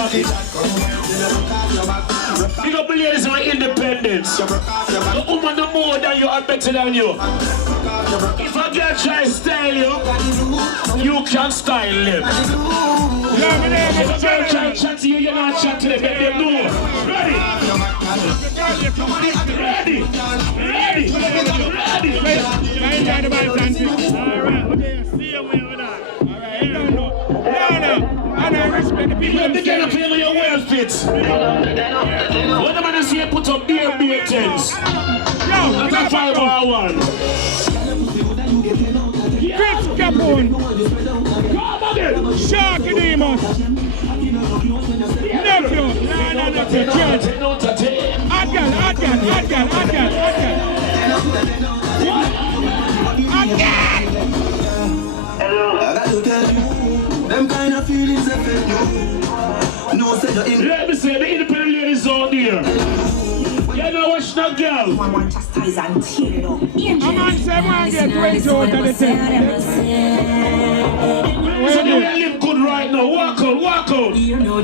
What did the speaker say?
Big up the ladies who are independence. The woman no more than you are better than you. If a girl try to style you can style them. If a girl try to chat to you, you're not chat to them. Let them know. Ready? Ready? Ready? Ready? You have to get up here with your well fits. What the man say put up beer things? That's a 5-1. Chris Capone. Come again. Shark Demons. Nephew. No, Adgan. I got to tell you, them kind of feelings affect you. No, say the let me say, the independent ladies out there. You know what's that girl? One chastise and tear it up. A man say man get 20 out of the 10. So you live good right now. Walk out. You know